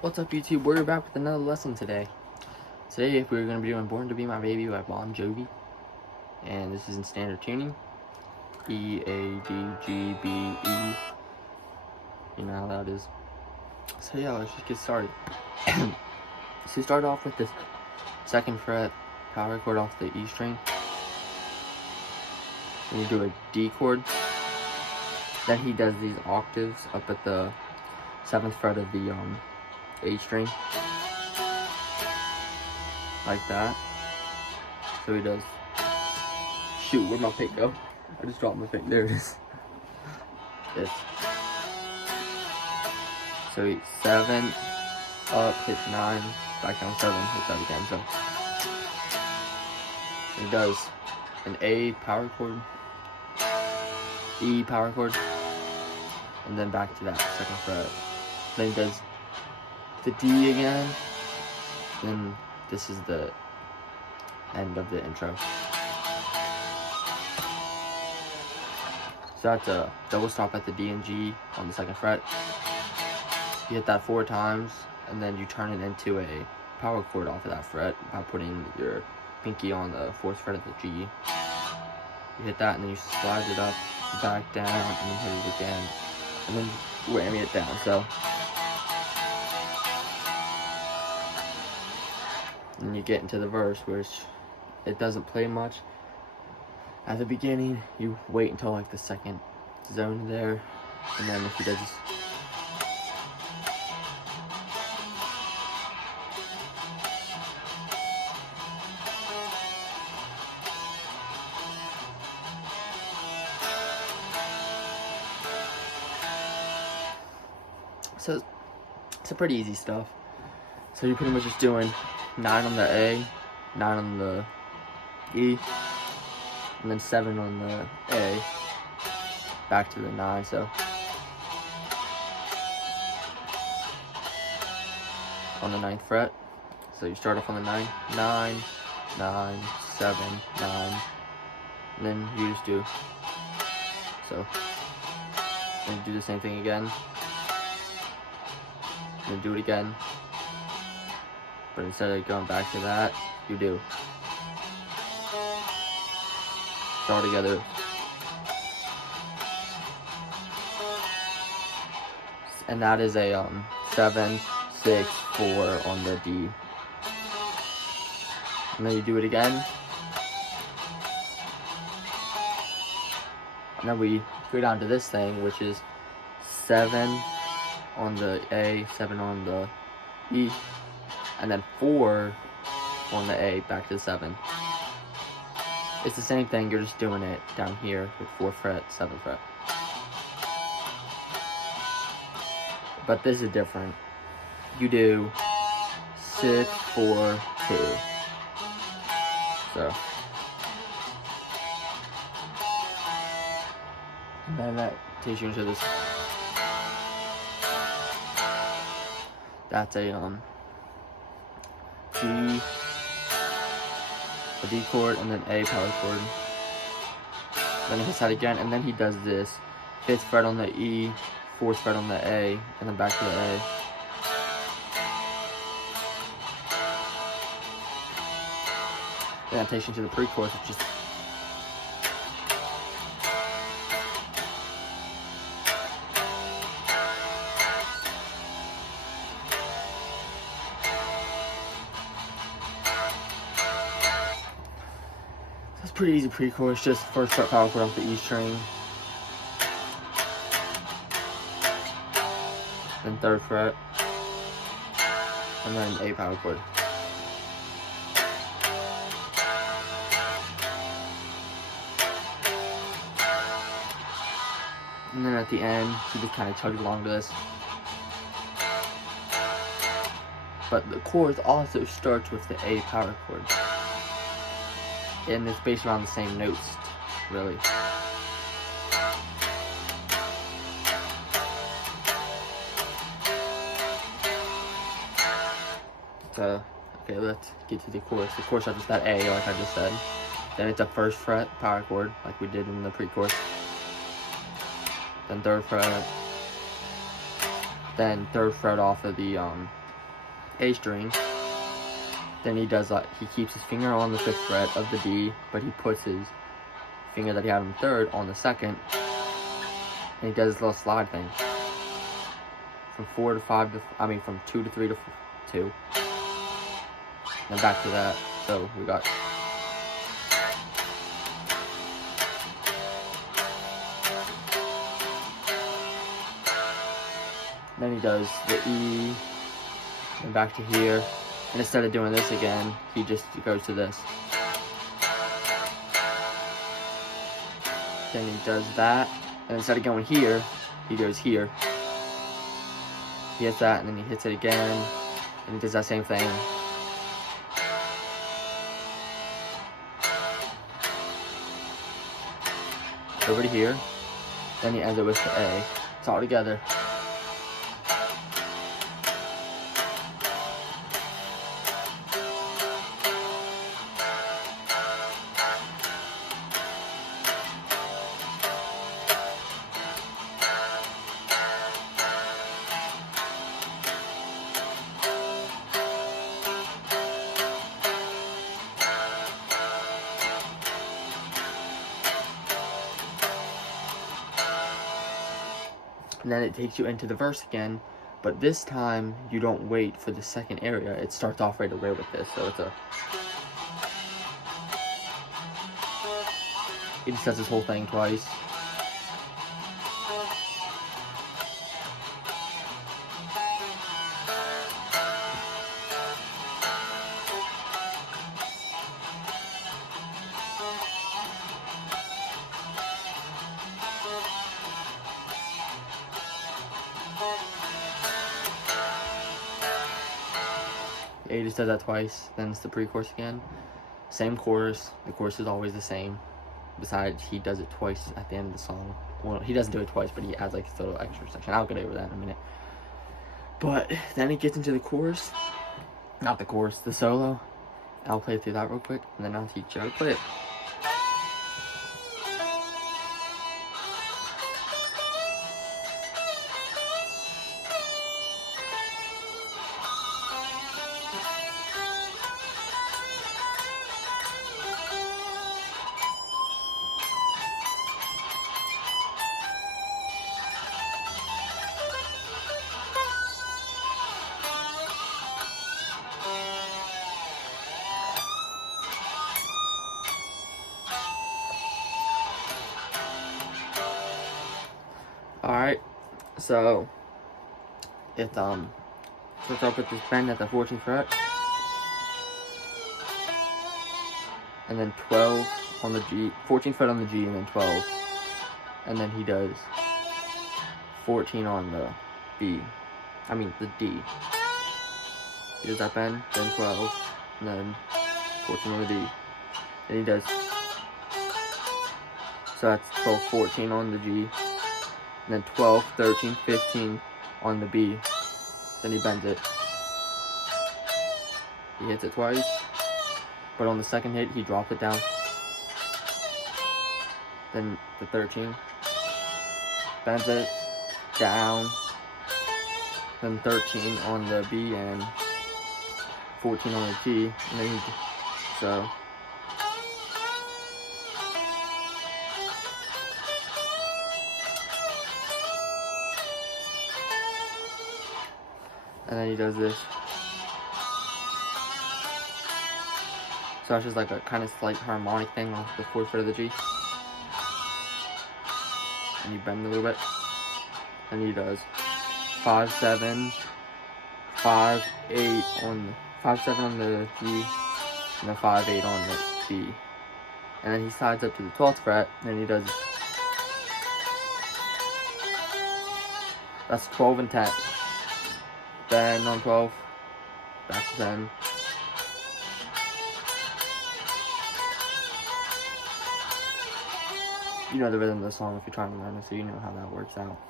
What's up, YouTube? We're back with another lesson today. Today we're going to be doing Born to Be My Baby by Jovi. And this is in standard tuning. E, A, D, G, B, E. You know how that is. So yeah, let's just get started. So we start off with this 2nd fret power chord off the E string. Then you do a D chord. Then he does these octaves up at the 7th fret of the A string, like that. So he does, shoot, where'd my pick go? I just dropped my pick, there it is. This. So he 7, up, hit 9, back down 7, hit that again. So he does an A power chord, E power chord, and then back to that 2nd fret. Then he does the D again, and this is the end of the intro. So that's a double stop at the D and G on the 2nd fret. You hit that 4 times, and then you turn it into a power chord off of that fret by putting your pinky on the 4th fret of the G. You hit that, and then you slide it up, back down, and then hit it again, and then whammy it down. So and you get into the verse, which it doesn't play much at the beginning. You wait until like the 2nd zone there, and then if he does this, so it's a pretty easy stuff. So you're pretty much just doing 9 on the A, 9 on the E, and then 7 on the A, back to the 9. So on the 9th fret. So you start off on the 9, 9, 9, 7, 9, and then you just do, so, and do the same thing again, and then do it again. But instead of going back to that, you do. It's all together. And that is a 7, 6, 4 on the D. And then you do it again. And then we go down to this thing, which is 7 on the A, 7 on the E, and then 4 on the A, back to 7. It's the same thing, you're just doing it down here with 4th fret, 7th fret. But this is different. You do 6, 4, 2. So. And then that takes you into this. That's a D chord, and then A power chord. Then he hits that again, and then he does this 5th fret on the E, 4th fret on the A, and then back to the A. Then that takes you to the pre-chorus, which is pretty easy pre-chorus, just 1st fret power chord off the E string, then 3rd fret, and then A power chord. And then at the end, he just kind of chugs along to this. But the chorus also starts with the A power chord. And it's based around the same notes, really. So, okay, let's get to the chorus. The chorus starts with that A, like I just said. Then it's a 1st fret power chord, like we did in the pre-chorus. Then 3rd fret. Then 3rd fret off of the A string. Then he does he keeps his finger on the 5th fret of the D, but he puts his finger that he had on the 3rd on the 2nd, and he does this little slide thing from 4 to 5 to from 2 to 3 to 2, then back to that. So we got then he does the E, and back to here. And instead of doing this again, he just goes to this. Then he does that, and instead of going here, he goes here. He hits that, and then he hits it again, and he does that same thing. Over to here, then he ends it with the A. It's all together. And then it takes you into the verse again, but this time you don't wait for the second area. It starts off right away with this, so it's a... He just does this whole thing twice. He just does that twice, then it's the pre-chorus again. Same chorus, the chorus is always the same. Besides, he does it twice at the end of the song. Well, he doesn't do it twice, but he adds like a little extra section. I'll get over that in a minute. But then it gets into the chorus. Not the chorus, the solo. I'll play through that real quick, and then I'll teach you how to play it. Alright, so it starts off with this bend at the 14th fret, and then 12 on the G, 14th fret on the G, and then 12, and then he does 14 on the B, the D. He does that bend, then 12, and then 14 on the D, and he does, so that's 12, 14 on the G, and then 12, 13, 15 on the B. Then he bends it. He hits it twice, but on the second hit, he drops it down. Then the 13, bends it down. Then 13 on the B and 14 on the G. And then so. And then he does this. So it's just like a kind of slight harmonic thing on the 4th fret of the G. And you bend a little bit. And he does 5, 7, 5, 8 on 5, 7 on the G, and then 5, 8 on the B. And then he slides up to the 12th fret, and he does. That's 12 and 10. Then on 12, back to 10. You know the rhythm of the song if you're trying to learn it, so you know how that works out.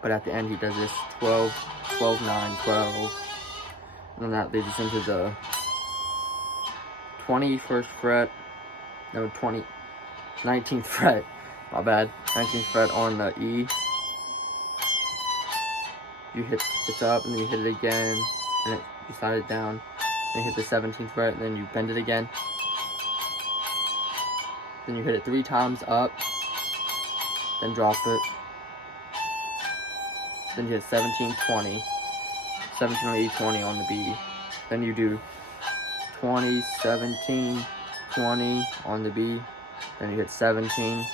But at the end, he does this 12, 12, 9, 12. And then that leads us into the 21st fret, no, 19th fret, my bad, 19th fret on the E. You hit it up, and then you hit it again, and you you slide it down, then hit the 17th fret, then you bend it again. Then you hit it 3 times up, then drop it. Then you hit 17, 20, 17 on the E, 20 on the B. Then you do 20, 17, 20 on the B. Then you hit 17,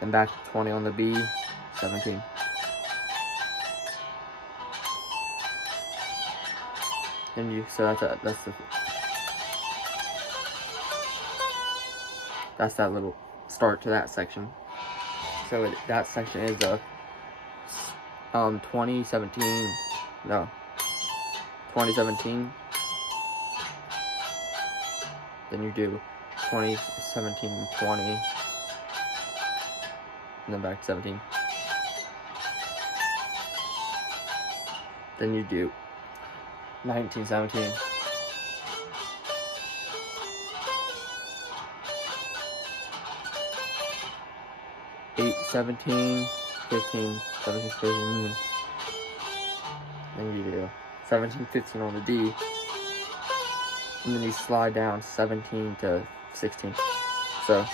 then back to 20 on the B, 17. Then you, so that's that little start to that section. So that section is 2017, no, 2017. Then you do 2017, 20, and then back to 17. Then you do 1917. Eight, 17, 15, 17, 15. Then you do 17, 15 on the D. And then you slide down 17 to 16. So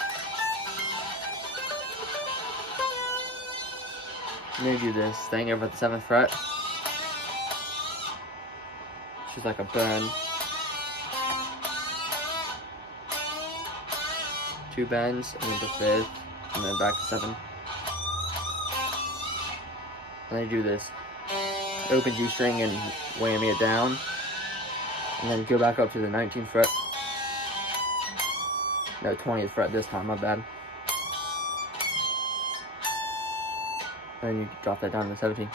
then you do this thing over at the 7th fret. It's just like a bend. 2 bends, and then the 5th, and then back to 7. And then you do this open G string and whammy it down. And then go back up to the 19th fret. No, 20th fret this time, my bad. And then you drop that down to 17.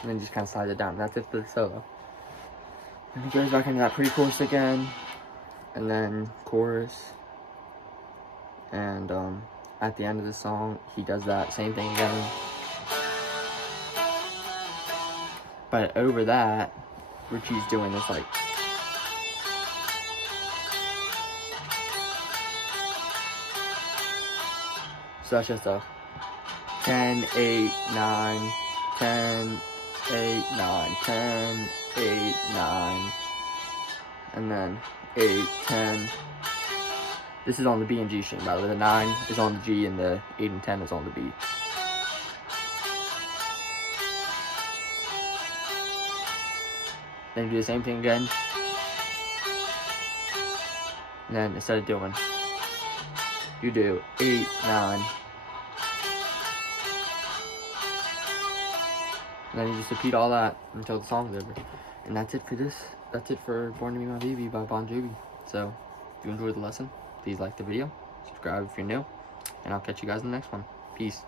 And then just kind of slide it down. That's it for the solo. And it goes back into that pre-chorus again. And then chorus. And at the end of the song, he does that same thing again. But over that, Richie's doing this like so that's just a 10, 8, 9, 10, 8, 9, 10, 8, 9, and then 8, 10. This is on the B and G string, by the way. The 9 is on the G and the 8 and 10 is on the B. Then you do the same thing again. And then instead of doing, you do 8, 9. And then you just repeat all that until the song's over. And that's it for this. That's it for Born to Be My Baby by Bon Jovi. So, if you enjoyed the lesson, please like the video, subscribe if you're new, and I'll catch you guys in the next one. Peace.